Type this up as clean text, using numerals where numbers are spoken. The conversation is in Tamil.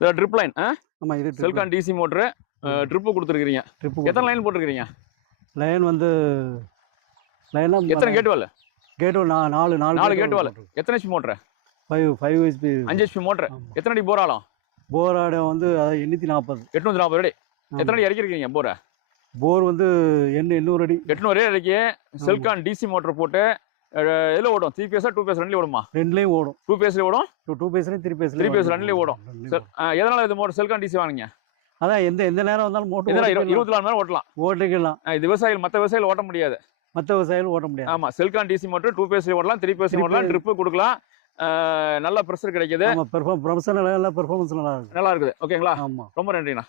இந்த ட்ரிப் லைன் ஆமா இது செல்கான் டிசி மோட்டரு ட்ரிப்பு கொடுத்துருக்கீங்க. எத்தனை லைன் போட்டிருக்கீங்க? லைன் வந்து லைனா எத்தனை கேட் வால்? கேட் வால் 4 கேட் வால். எத்தனை HP motor? 5 HP. 5 HP motor. எத்தனை அடி போர் ஆழம்? போர் ஆழம் வந்து 840. 840 அடி. எத்தனை அடி இறக்கிருக்கீங்க போரை? போர் வந்து 800 அடி. 800 அடி இறக்கி செல்கான் டிசி மோட்டர் போட்டு எதில் ஓடும்? 3 பேஸா 2 பேஸ் ரெண்டுலேயும் ஓடுமா? ரெண்டுலேயும் ஓடும். 2 பேஸ்லேயும் ஓடும், 2 பேஸ்லையும் 3 பேஸ்லையும் 3 பேஸ் ரெண்டுலேயும் ஓடும். எதனால இது மோட்டர் செல்கான் டிசி வாங்குங்க? அதான் எந்த நேரம் வந்தாலும் மோட்டர் 24 மணி நேரம் ஓட்டலாம். ஓட்டிக்கலாம். இது விவசாயிகள் மற்ற விவசாயிகள் ஓட்ட முடியாது. மற்ற விவசாயிகள் ஓட்ட முடியாது. ஆமா, செல்கான் டிசி மோட்டர் 2 பேஸ்லையும் ஓடலாம், 3 பேஸ்லையும் ஓடலாம், ட்ரிப்பு கொடுக்கலாம். நல்ல ப்ரெஷர் கிடைக்குது. பெர்ஃபார்மன்ஸ் நல்லா இருக்கு. நல்லா இருக்குது. ஓகேங்களா? ஆமா, ரொம்ப நன்றிண்ணா.